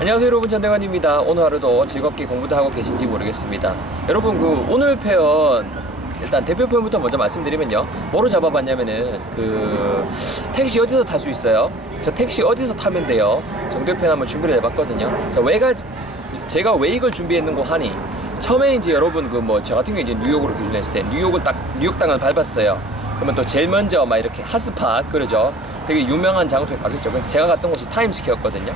안녕하세요 여러분. 전대관입니다. 오늘 하루도 즐겁게 공부도 하고 계신지 모르겠습니다. 여러분 그 오늘 표현 일단 대표 표현부터 먼저 말씀드리면요. 뭐로 잡아봤냐면은 그 택시 어디서 탈 수 있어요? 저 택시 어디서 타면 돼요? 정도 표현 한번 준비를 해봤거든요. 자 왜가 제가 왜 이걸 준비했는고 하니? 처음에 이제 여러분 그 뭐 저 같은 경우에 이제 뉴욕으로 기준했을 때 뉴욕을 딱 뉴욕 땅을 밟았어요. 그러면 또 제일 먼저 막 이렇게 핫스팟 그러죠? 되게 유명한 장소에 가겠죠. 그래서 제가 갔던 곳이 타임스퀘어거든요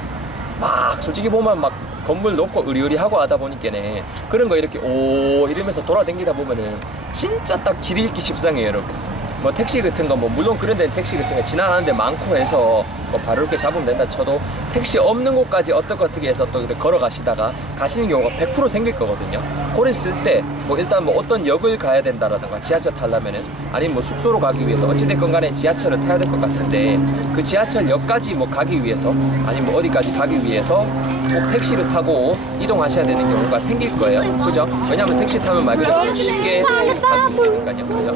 막 솔직히 보면 막 건물 높고 으리으리하고 하다 보니까네 그런 거 이렇게 오 이러면서 돌아다니다 보면은 진짜 딱길 잃기 십상해요 여러분 뭐 택시 같은 거 뭐 물론 그런 데는 택시 같은 거 지나가는 데 많고 해서 뭐 바로 이렇게 잡으면 된다 쳐도 택시 없는 곳까지 어떻게 어떻게 해서 또 이렇게 걸어가시다가 가시는 경우가 100% 생길 거거든요. 그랬을 때 뭐 일단 뭐 어떤 역을 가야 된다라든가 지하철 타려면은 아니면 뭐 숙소로 가기 위해서 어찌됐건 간에 지하철을 타야 될 것 같은데 그 지하철역까지 뭐 가기 위해서 아니면 뭐 어디까지 가기 위해서 꼭 택시를 타고 이동하셔야 되는 경우가 생길 거예요. 그죠? 왜냐면 택시 타면 말 그대로 쉽게 갈 수 있으니까요. 그죠?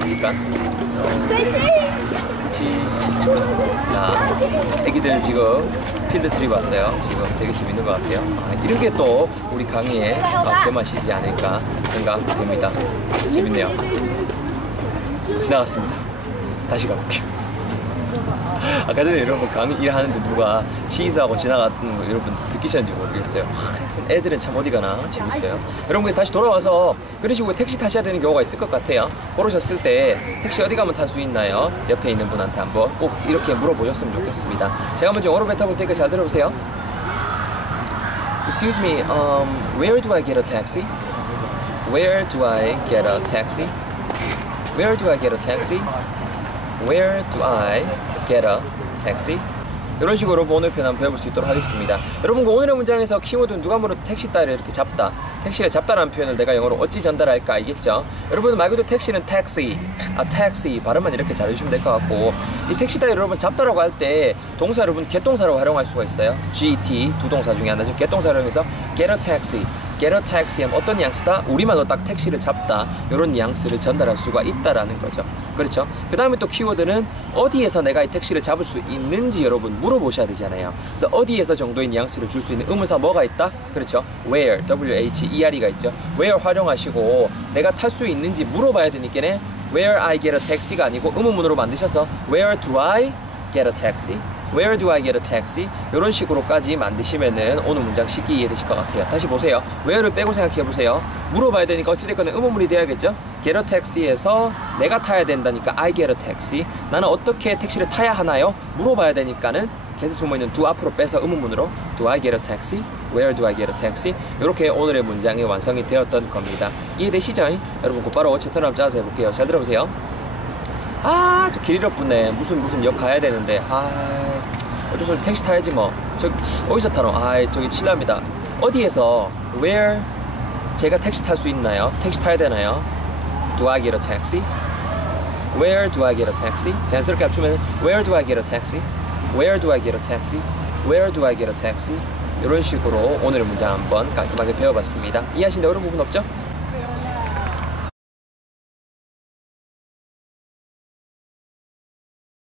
그러니까 치시. 자 애기들 지금 필드 트립 왔어요. 지금 되게 재밌는 것 같아요. 아, 이런 게 또 우리 강의의 아, 제맛이지 않을까 생각됩니다. 재밌네요. 지나갔습니다. 다시 가볼게요 아까 전에 여러분 강의 일하는데 누가 치즈하고 지나갔는 거 여러분 듣기셨는지 모르겠어요. 하여튼 애들은 참 어디 가나 재밌어요. 여러분 다시 돌아와서 그런 식으로 택시 타셔야 되는 경우가 있을 것 같아요. 고르셨을 때 택시 어디 가면 탈 수 있나요? 옆에 있는 분한테 한번 꼭 이렇게 물어보셨으면 좋겠습니다. 제가 먼저 영어로 뱉어볼 테니까 잘 들어보세요. Excuse me, um, where do I get a taxi? Where do I get a taxi? Where do I get a taxi? Where do I get a taxi? 이런 식으로 여러분 오늘 표현 한번 배워볼 수 있도록 하겠습니다. 여러분 그 오늘의 문장에서 키워드 누가 뭐로 택시 따위를 이렇게 잡다, 택시를 잡다라는 표현을 내가 영어로 어찌 전달할까 알겠죠? 여러분 말 그대로 택시는 taxi, 아 taxi 발음만 이렇게 잘해주시면 될 것 같고 이 택시 따위 여러분 잡다라고 할 때 동사 여러분 개동사로 활용할 수가 있어요. GT 두 동사 중에 하나죠. 개동사 활용해서 get a taxi, get a taxi 하면 어떤 뉘앙스다? 우리말로 딱 택시를 잡다 이런 뉘앙스를 전달할 수가 있다라는 거죠. 그렇죠? 그 다음에 또 키워드는 어디에서 내가 이 택시를 잡을 수 있는지 여러분 물어보셔야 되잖아요. 그래서 어디에서 정도의 뉘앙스를 줄 수 있는 의문사 뭐가 있다? 그렇죠? Where, W-H-E-R이가 있죠. Where 활용하시고 내가 탈 수 있는지 물어봐야 되니까는 Where I get a taxi가 아니고 의문문으로 만드셔서 Where do I get a taxi? Where do I get a taxi? 이런 식으로까지 만드시면은 오늘 문장 쉽게 이해되실 것 같아요. 다시 보세요. where를 빼고 생각해 보세요. 물어봐야 되니까 어찌됐건 의문문이 돼야겠죠? get a taxi에서 내가 타야 된다니까 I get a taxi. 나는 어떻게 택시를 타야 하나요? 물어봐야 되니까는 계속 숨어 있는 do 앞으로 빼서 의문문으로 do I get a taxi? Where do I get a taxi? 이렇게 오늘의 문장이 완성이 되었던 겁니다. 이해되시죠? 여러분 곧바로 한번 짜서 해볼게요. 잘 들어보세요. 아, 또 길 잃었네. 무슨 무슨 역 가야 되는데. 아, 어쩔 수 없이 택시 타야지 뭐. 저 어디서 타노? 아, 저기 실례합니다. 어디에서 where 제가 택시 탈 수 있나요? 택시 타야 되나요? Do I get a taxi? Where do I get a taxi? 자연스럽게 합치면 Where do I get a taxi? Where do I get a taxi? Where do I get a taxi? 이런 식으로 오늘의 문장 한번 깔끔하게 배워봤습니다. 이해하시는데 어려운 부분 없죠?